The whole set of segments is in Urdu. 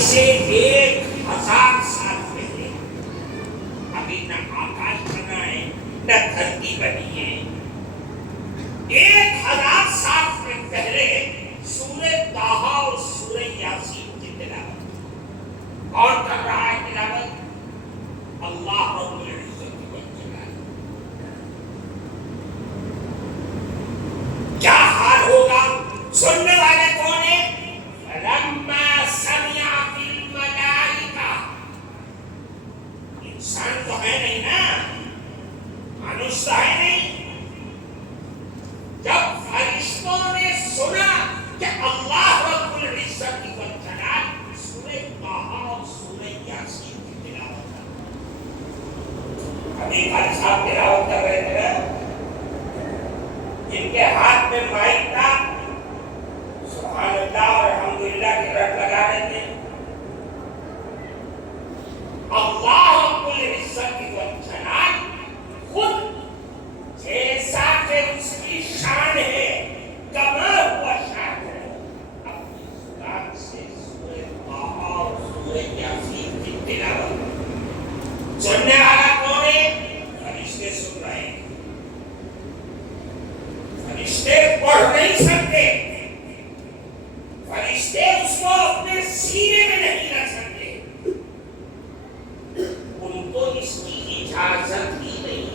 سے 1000 سال پہلے، ابھی نہ آکاش بنا ہے نہ دھرتی بنی ہے، 1000 سال پہلے سورہ طٰہٰ اور سورہ یاسین کی تلاوت کون کر رہا ہے؟ تلاوت اللہ رب العزت والجلال۔ کیا حال ہوگا؟ سننے والے کون ہیں؟ فَلَمَّا سَمِعَتِ الْمَلَائِكَةُ، انسان تو ہے نہیں نا، مانوس تو ہے نہیں۔ جب فرشتوں نے سنا کہ اللہ رب العزت والجلال سورہ طٰہٰ اور سورہ یاسین کی تلاوت کر رہا ہے، ابھی خالد صاحب تلاوت کر رہے تھے، جن کے ہاتھ میں مائک تھا سبحان اللہ اور الحمدللہ کی رٹ لگا رہے تھے۔ اللہ رب العزت والجلال خود جیسا کہ اس کی شان ہے، کما ہوا شان ہے، اپنی زبان سے سورہ طٰہٰ اور سورہ یاسین کی تلاوت۔ سننے والا کون ہے؟ فرشتے سن رہے ہیں۔ فرشتے پڑھ نہیں سکتے، فرشتے اس کو اپنے سینے میں نہیں رکھ سکتے، ان کو اس کی اجازت ہی نہیں ہے۔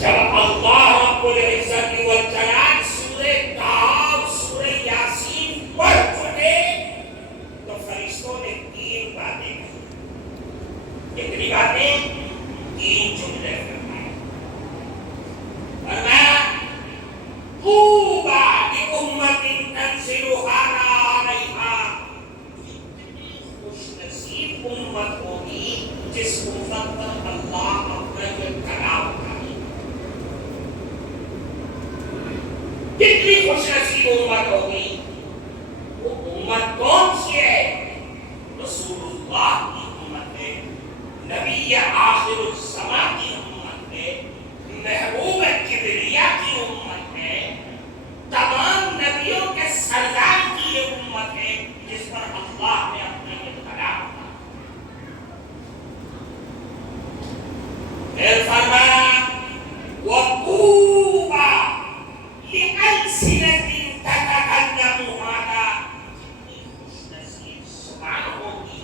جب اللہ رب العزت والجلال سورہ طٰہٰ اور سورہ یاسین پڑھ چکے تو فرشتوں نے 3 باتیں کہی۔ کتنی باتیں؟ 3 جملے فرمائے۔ فرمایا طوبیٰ لأمة تنزل هذا علیہا، کتنی خوش نصیب امت ہوگی جس امت پر اللہ اپنا یہ کلام اتارے، کتنی خوش نصیب امت ہوگی۔ وہ امت کون سی ہے؟ رسول اللہ کی امت ہے، نبی آخر الزمان کی امت ہے، محبوب کبریا کی امت ہے، تمام نبیوں کے سردار کی یہ امت ہے جس پر اللہ نے اپنا یہ کلام اتارا۔ پھر فرمایا وَطُوبَىٰ لِأَلْسِنَةٍ تَتَكَلَّمُ هَٰذَا، کتنی خوش نصیب زبان ہوگی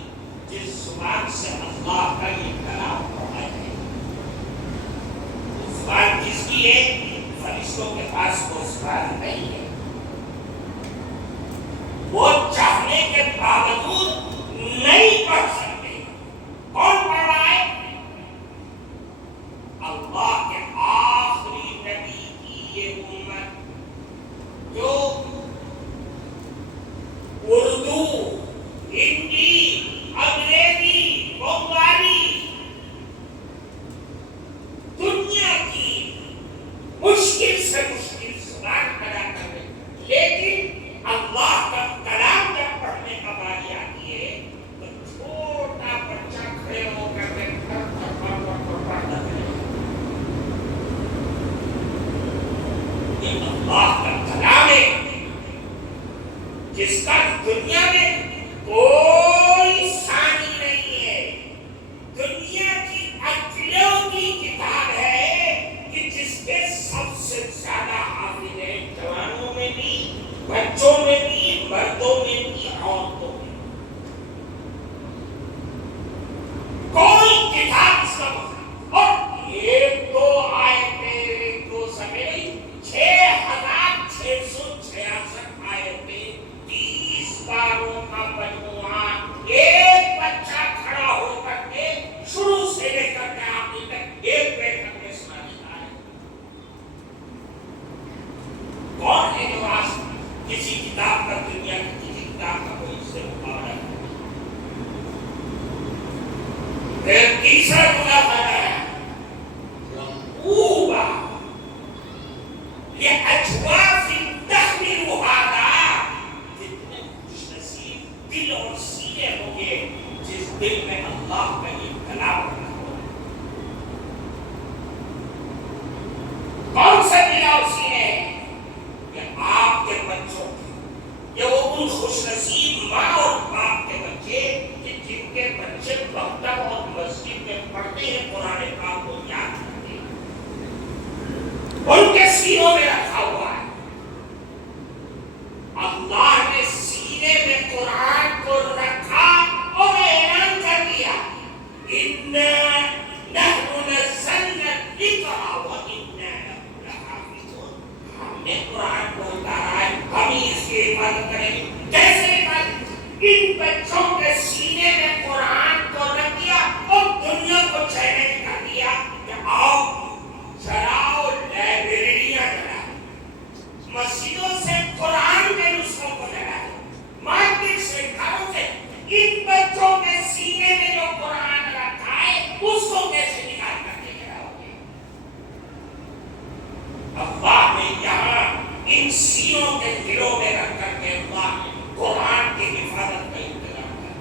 جس زبان سے اللہ کا یہ کلام پڑھا ہے۔ زبان کس کی ہے؟ فرشتوں کے پاس وہ زبان نہیں ہے، وہ چاہنے کے باوجود نہیں پڑھ سکتے۔ کون پڑھ رہا ہے؟ اللہ کے آخری نبی کی یہ امت جو اردو، ہندی، انگریزی، بنگالی، دنیا کی مشکل سے مشکل زبان ادا کرے، لیکن اللہ کا کلام جب پڑھنے کا باری آتی ہے تو چھوٹا بچہ کھڑے ہو کر کے پڑھتا ہے۔ یہ اللہ کا کلام ہے جس کا دنیا میں کوئی ثانی نہیں ہے، دنیا کی اکلوں کی کتاب ہے کہ جس کے سب سے زیادہ حافظ ہیں، جوانوں میں بھی، بچوں میں بھی، مردوں میں بھی، عورتوں میں۔ کوئی کتاب اس کا اور 1-2 آیتیں، 1-2 سمیت 6666 آیتیں، 30 باروں کا مجموعہ، ایک بچہ کھڑا ہو کر کے شروع سے لے کر کے آخر تک ایک بیٹھک میں سنا دیتا ہے۔ کون ہے جو آج کسی کتاب کا، دنیا کی کسی کتاب کا کوئی اس سے مقابلہ کرے؟ پھر تیسرا جملہ فرمایا وَطُوبَىٰ لِأَجْوَافٍ تَحْمِلُ هَٰذَا، کتنے خوش نصیب دل اور سینے ہوں گے جس دل میں اللہ کا یہ کلام رکھا ہو۔ کون سا دل اور سینے؟ نے قرآن کو اتارا ہے، ہم ہی اس کی حفاظت کریں گے۔ کیسے حفاظت؟ ان بچوں کے سینے میں قرآن کو رکھ دیا اور دنیا کو چیلنج کر دیا کہ آؤ چلاؤ لائبریریاں چلاؤ، مسجدوں سے قرآن کے نسخوں کو لگاؤ، مارکیٹ سے گھروں سے ان بچوں کے سینے میں جو قرآن رکھا ہے اس کو کیسے نکال کر کے گراؤ گے؟ اللہ نے یہاں ان سینوں کے دلوں میں رکھ کر کے اللہ نے قرآن کی حفاظت کا انتظام کیا۔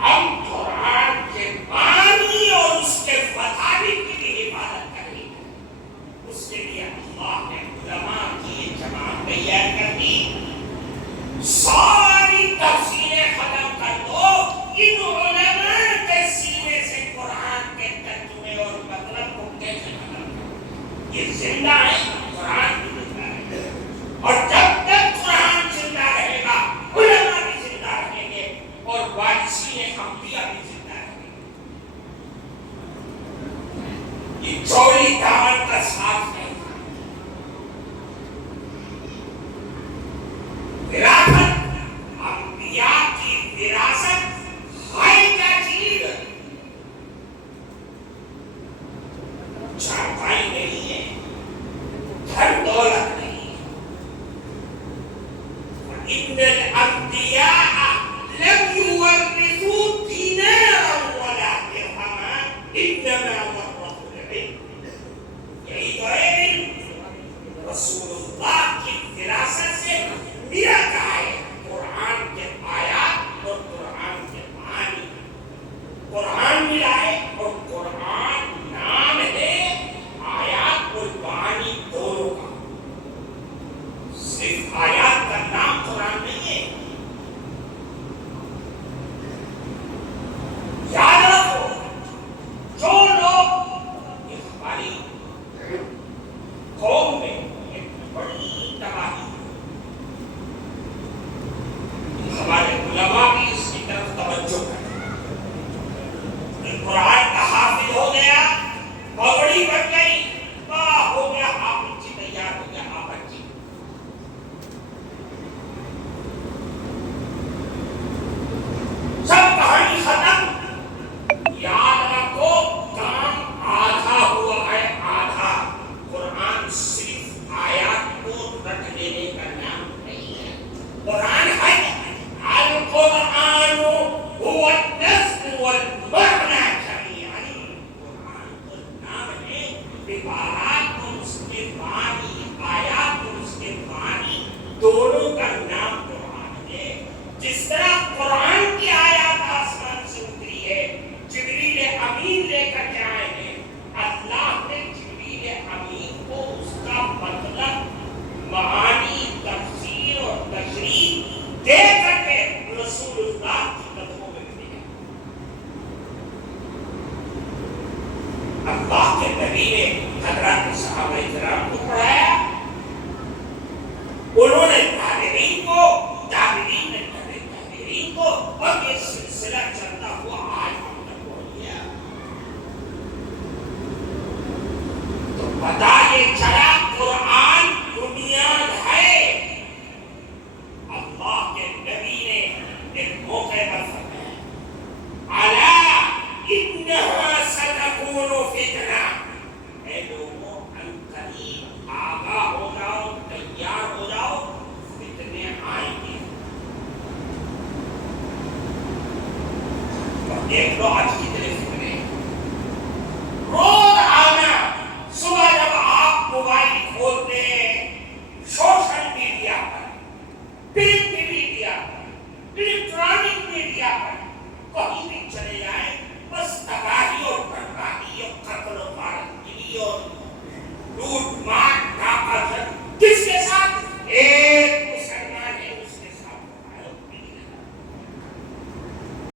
ہم قرآن کے معنی اور اس کے مطابق کی حفاظت کریں، اس کے لیے اللہ نے علماء کی جماعت تیار کر دی۔ ساری تفسیریں ختم کر دو، ان علماء کے سینے سے قرآن کے ترجمے اور مطلب کو کیسے ختم کرو؟ یہ زندہ ہے، قرآن بھی زندہ ہے، اور جب تک قرآن زندہ رہے گا علماء بھی زندہ رہیں گے اور وارثین انبیاء بھی زندہ رہیں گے۔ یہ چوری دعوت کا ساتھ ہے۔ وراثت، انبیاء کی وراثت ہے کیا چیز؟ چارپائی نہیں ہے، دھن دولت نہیں ہے۔ ان الانبیاء لم یورثوا دینارا ولا درہما انما ورثوا العلم۔ یہی تو ہے علم، رسول اللہ کی وراثت سے میرا کہا ہے قرآن کے آیات اور قرآن کے معنی۔ قرآن ملا ہے اور قرآن نام ہے، آیات اور معنی دونوں کا۔ صرف آیات کا نام قرآن نہیں ہے۔ یاد رکھو، جو لوگ ہماری قوم میں ایک بڑی تباہی، ہمارے علماء بھی اس کی طرف توجہ کریں۔ قرآن کا حافظ ہو گیا، پگڑی بن گئی، واہ ہو گیا، حافظ جی تیار ہو گیا، حافظ جی۔ سب کہانی ختم۔ یاد رکھو، کام آدھا ہوا ہے، آدھا۔ قرآن صرف آیات کو رکھ لینے کا نام نہیں ہے، قرآن ہے۔ القرآن هو النظم والمعنى جميعا۔ قرآن کو نام ہے، عبارات اور اس کے معنی، آیات اور اس کے معنی دونوں کا نام قرآن ہے۔ جس طرح قرآن کی آیات آسمان سے اتری ہے، جبریل امین لے کر کے آئے ہیں، اللہ نے جبریل امین کو اس کا مطلب، معانی، تفسیر اور تشریح دے کر کے رسول اللہ کی قدموں میں دیا۔ اللہ کے نبی نے حضرات صحابہ کرام کو پڑھایا، انہوں نے تابعین کو، تابعین نے تابعین کو، اور یہ سلسلہ چلتا ہوا آج ہم تک پہنچ گیا۔ تو پتہ یہ چلا